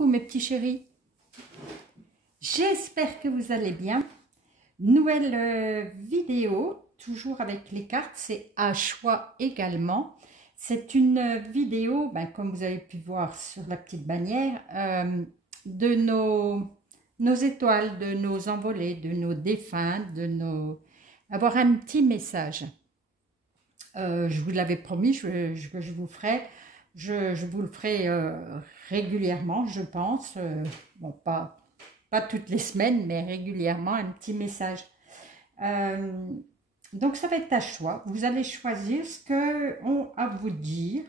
Coucou mes petits chéris, j'espère que vous allez bien. Nouvelle vidéo, toujours avec les cartes, c'est à choix également. C'est une vidéo, comme vous avez pu voir sur la petite bannière, de nos étoiles, de nos envolées, de nos défunts, avoir un petit message. Je vous l'avais promis, je vous ferai. Je vous le ferai régulièrement, je pense. Bon, pas toutes les semaines, mais régulièrement, un petit message. Donc, ça va être à choix. Vous allez choisir ce qu'on a à vous dire.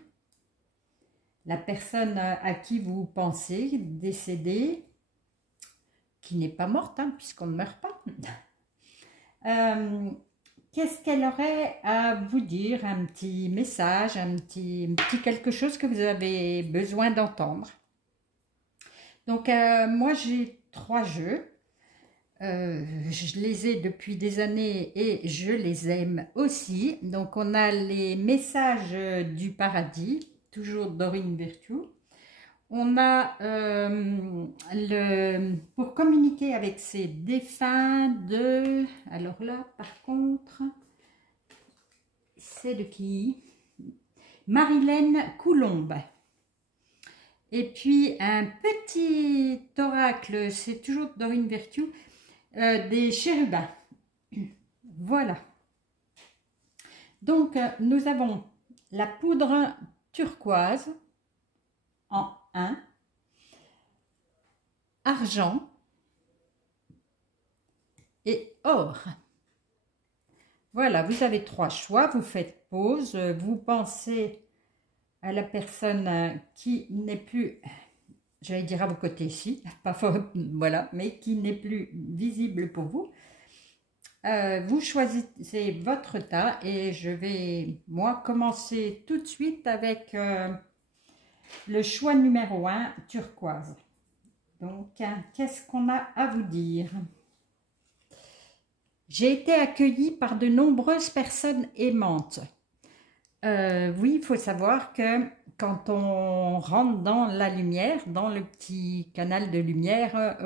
La personne à qui vous pensez, décédée, qui n'est pas morte, hein, puisqu'on ne meurt pas. Qu'est-ce qu'elle aurait à vous dire? Un petit message, un petit quelque chose que vous avez besoin d'entendre. Donc, moi, j'ai 3 jeux. Je les ai depuis des années et je les aime aussi. Donc, on a les messages du paradis, toujours Dorine Virtue. On a pour communiquer avec ses défunts de... Alors là, par contre, c'est de qui? Marilène Coulombe. Et puis, un petit oracle, c'est toujours Dorine Virtue, des chérubins. Voilà. Donc, nous avons la poudre turquoise en 1, argent et or. Voilà, vous avez 3 choix, vous faites pause, vous pensez à la personne qui n'est plus, j'allais dire à vos côtés ici, pas voilà, mais qui n'est plus visible pour vous. Vous choisissez votre tas et je vais, moi, commencer tout de suite avec... le choix numéro 1, turquoise. Donc, qu'est-ce qu'on a à vous dire? J'ai été accueillie par de nombreuses personnes aimantes. Oui, il faut savoir que quand on rentre dans la lumière, dans le petit canal de lumière,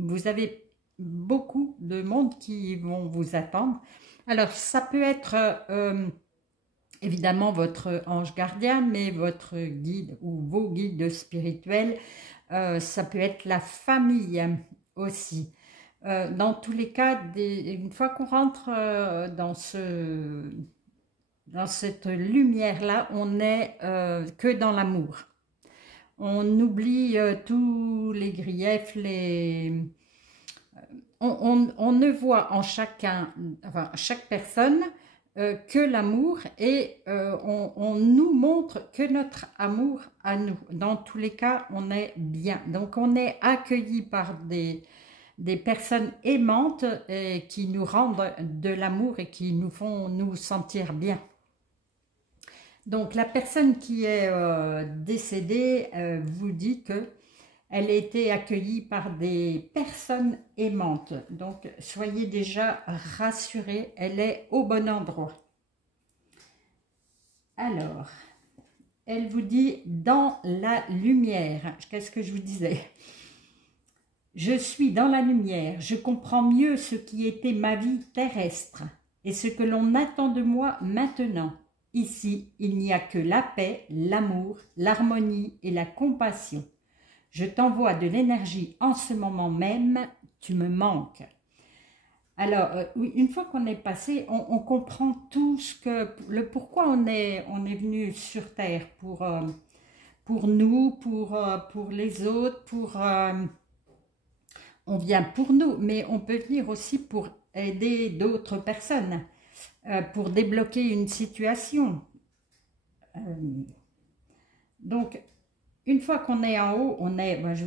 vous avez beaucoup de monde qui vont vous attendre. Alors, ça peut être... évidemment votre ange gardien, mais votre guide ou vos guides spirituels, ça peut être la famille aussi. Dans tous les cas, une fois qu'on rentre dans cette lumière-là, on n'est que dans l'amour. On oublie tous les griefs, on ne voit en chaque personne que l'amour et on nous montre que notre amour à nous. Dans tous les cas, on est bien. Donc, on est accueilli par des personnes aimantes qui nous rendent de l'amour et qui nous font nous sentir bien. Donc, la personne qui est décédée vous dit que elle a été accueillie par des personnes aimantes. Donc, soyez déjà rassurés, elle est au bon endroit. Alors, elle vous dit dans la lumière. Qu'est-ce que je vous disais? Je suis dans la lumière, je comprends mieux ce qui était ma vie terrestre et ce que l'on attend de moi maintenant. Ici, il n'y a que la paix, l'amour, l'harmonie et la compassion. Je t'envoie de l'énergie en ce moment même, tu me manques. Alors, oui, une fois qu'on est passé, on comprend tout le pourquoi on est venu sur Terre, pour nous, pour les autres, on vient pour nous, mais on peut venir aussi pour aider d'autres personnes, pour débloquer une situation. Donc, une fois qu'on est en haut, on est, je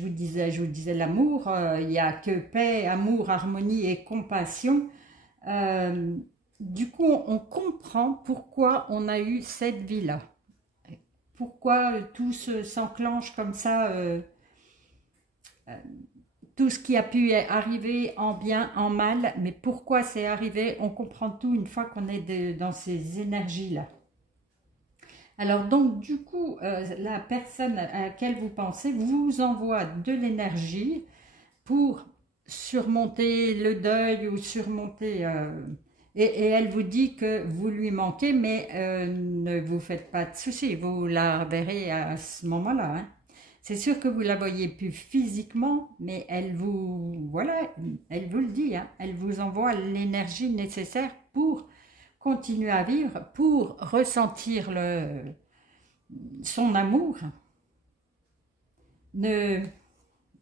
vous disais l'amour, il n'y a que paix, amour, harmonie et compassion. Du coup, on comprend pourquoi on a eu cette vie-là. Pourquoi tout s'enclenche comme ça, tout ce qui a pu arriver en bien, en mal, mais pourquoi c'est arrivé, on comprend tout une fois qu'on est dans ces énergies-là. Alors donc du coup, la personne à laquelle vous pensez vous envoie de l'énergie pour surmonter le deuil ou surmonter... et elle vous dit que vous lui manquez, mais ne vous faites pas de soucis, vous la reverrez à ce moment-là. Hein. C'est sûr que vous la voyez plus physiquement, mais elle vous, voilà, elle vous le dit, hein, elle vous envoie l'énergie nécessaire pour continuer à vivre, pour ressentir son amour.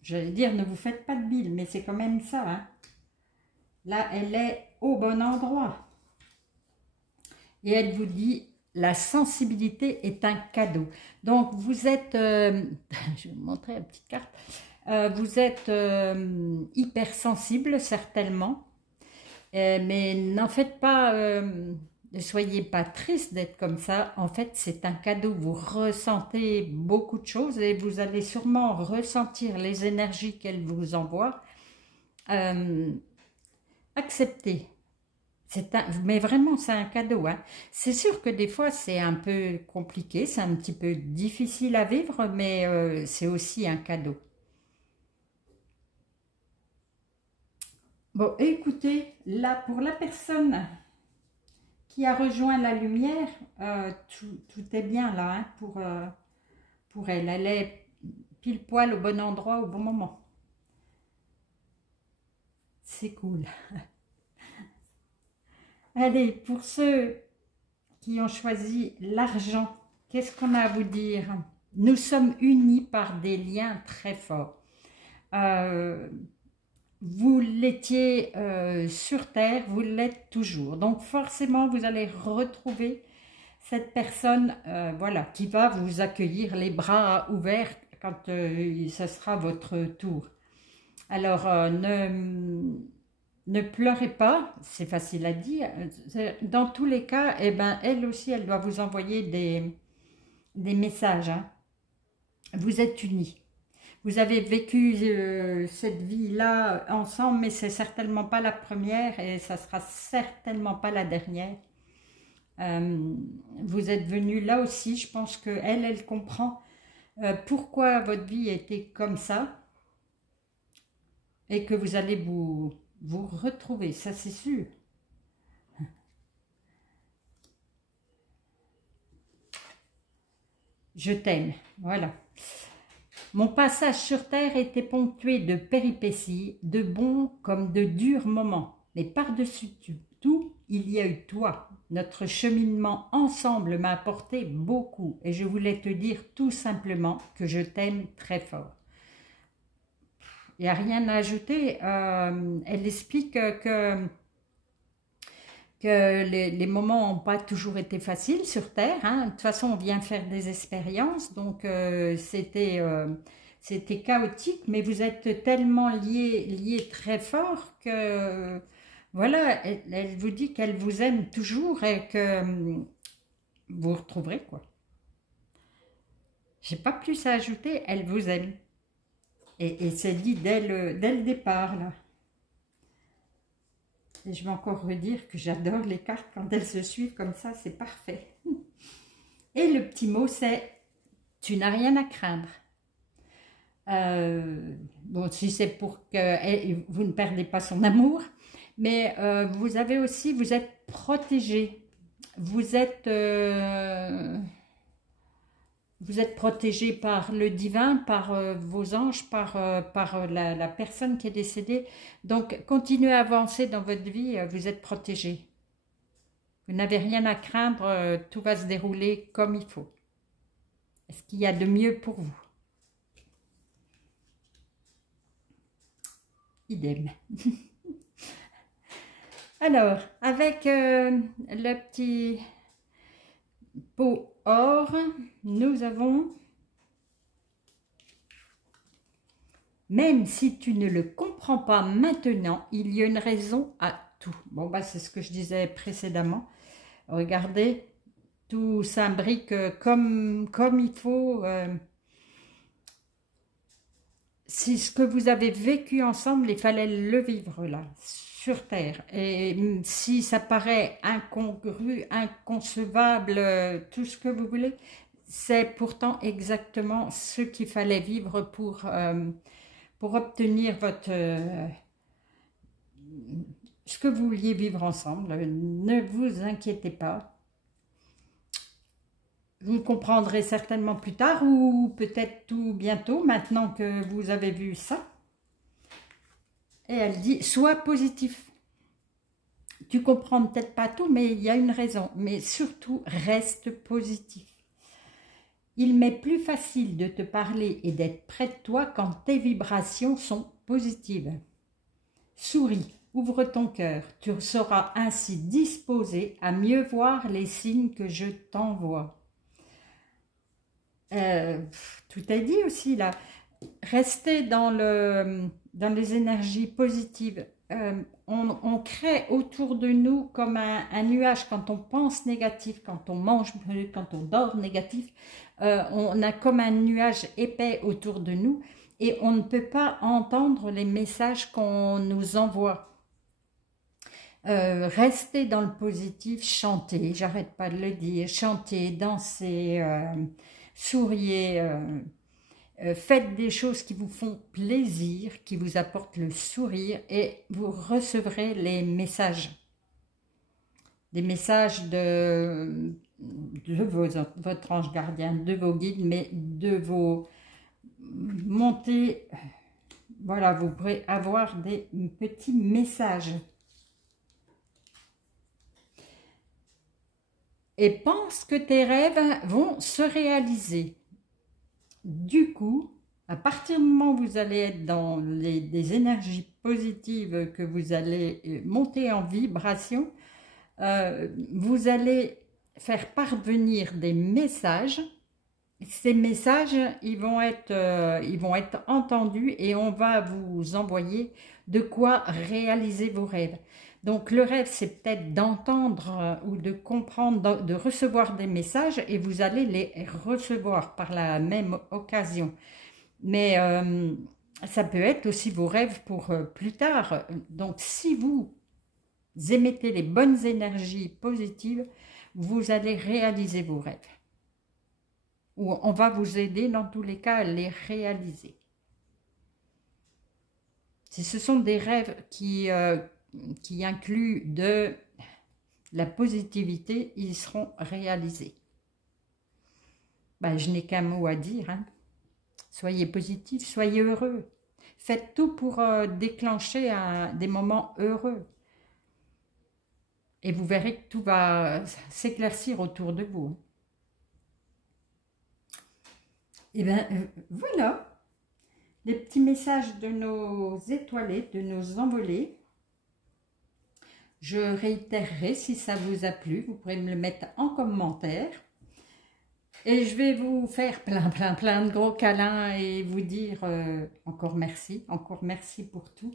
J'allais dire, ne vous faites pas de bile, mais c'est quand même ça. Hein. Là, elle est au bon endroit. Et elle vous dit, la sensibilité est un cadeau. Donc, vous êtes, je vais vous montrer la petite carte, vous êtes hypersensible, certainement, mais n'en faites pas, ne soyez pas triste d'être comme ça. En fait, c'est un cadeau. Vous ressentez beaucoup de choses et vous allez sûrement ressentir les énergies qu'elle vous envoie. Acceptez. Mais vraiment, c'est un cadeau. Hein. C'est sûr que des fois, c'est un peu compliqué, c'est un petit peu difficile à vivre, mais c'est aussi un cadeau. Bon, écoutez, là, pour la personne qui a rejoint la lumière, tout est bien là hein, pour elle. Elle est pile poil au bon endroit, au bon moment. C'est cool. Allez, pour ceux qui ont choisi l'argent, qu'est-ce qu'on a à vous dire? Nous sommes unis par des liens très forts. Vous l'étiez sur Terre, vous l'êtes toujours. Donc forcément, vous allez retrouver cette personne voilà, qui va vous accueillir les bras ouverts quand ce sera votre tour. Alors, ne pleurez pas, c'est facile à dire. Dans tous les cas, eh ben, elle aussi, elle doit vous envoyer des messages. Hein. Vous êtes unis. Vous avez vécu cette vie-là ensemble, mais c'est certainement pas la première et ça sera certainement pas la dernière. Vous êtes venus là aussi, je pense qu'elle, elle comprend pourquoi votre vie était comme ça et que vous allez vous retrouver, ça c'est sûr. Je t'aime, voilà. Mon passage sur Terre était ponctué de péripéties, de bons comme de durs moments. Mais par-dessus tout, il y a eu toi. Notre cheminement ensemble m'a apporté beaucoup et je voulais te dire tout simplement que je t'aime très fort. Il n'y a rien à ajouter. Elle explique que les moments n'ont pas toujours été faciles sur Terre. Hein. De toute façon, on vient faire des expériences, donc c'était chaotique, mais vous êtes tellement liés très fort que, voilà, elle vous dit qu'elle vous aime toujours et que vous retrouverez, quoi. J'ai pas plus à ajouter, elle vous aime. Et c'est dit dès le départ, là. Et je vais encore redire que j'adore les cartes quand elles se suivent comme ça, c'est parfait. Et le petit mot, c'est « tu n'as rien à craindre ». Bon, si c'est pour que vous ne perdez pas son amour, mais vous avez aussi, vous êtes protégé. Vous êtes protégé par le divin, par vos anges, par la personne qui est décédée. Donc, continuez à avancer dans votre vie, vous êtes protégé. Vous n'avez rien à craindre, tout va se dérouler comme il faut. Est-ce qu'il y a de mieux pour vous? Idem. Alors, avec le petit pot or, nous avons « Même si tu ne le comprends pas maintenant, il y a une raison à tout. » Bon, bah, c'est ce que je disais précédemment. Regardez, tout s'imbrique comme il faut. Si ce que vous avez vécu ensemble, il fallait le vivre là. sur Terre. Et si ça paraît incongru, inconcevable, tout ce que vous voulez, c'est pourtant exactement ce qu'il fallait vivre pour obtenir votre, ce que vous vouliez vivre ensemble. Ne vous inquiétez pas. Vous le comprendrez certainement plus tard ou peut-être tout bientôt, maintenant que vous avez vu ça. Et elle dit, sois positif. Tu comprends peut-être pas tout, mais il y a une raison. Mais surtout, reste positif. Il m'est plus facile de te parler et d'être près de toi quand tes vibrations sont positives. Souris, ouvre ton cœur. Tu seras ainsi disposé à mieux voir les signes que je t'envoie. Tout est dit aussi là. Restez dans les énergies positives. On crée autour de nous comme un nuage quand on pense négatif, quand on mange, quand on dort négatif. On a comme un nuage épais autour de nous et on ne peut pas entendre les messages qu'on nous envoie. Restez dans le positif, chantez, j'arrête pas de le dire, chantez, dansez, souriez, faites des choses qui vous font plaisir, qui vous apportent le sourire et vous recevrez les messages. Des messages de votre ange gardien, de vos guides, mais de vos montées. Voilà, vous pourrez avoir des petits messages. Et pense que tes rêves vont se réaliser. Du coup, à partir du moment où vous allez être dans des énergies positives, que vous allez monter en vibration, vous allez faire parvenir des messages. Ces messages, ils vont être entendus et on va vous envoyer de quoi réaliser vos rêves. Donc le rêve, c'est peut-être d'entendre ou de comprendre, de recevoir des messages et vous allez les recevoir par la même occasion. Mais ça peut être aussi vos rêves pour plus tard. Donc si vous émettez les bonnes énergies positives, vous allez réaliser vos rêves. Ou on va vous aider dans tous les cas à les réaliser. Si ce sont des rêves qui incluent de la positivité, ils seront réalisés. Ben, je n'ai qu'un mot à dire. Hein. Soyez positifs, soyez heureux. Faites tout pour déclencher des moments heureux. Et vous verrez que tout va s'éclaircir autour de vous. Et bien, voilà, les petits messages de nos étoilés, de nos envolés. Je réitérerai si ça vous a plu, vous pourrez me le mettre en commentaire. Et je vais vous faire plein de gros câlins et vous dire encore merci pour tout.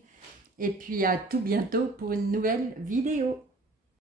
Et puis à tout bientôt pour une nouvelle vidéo.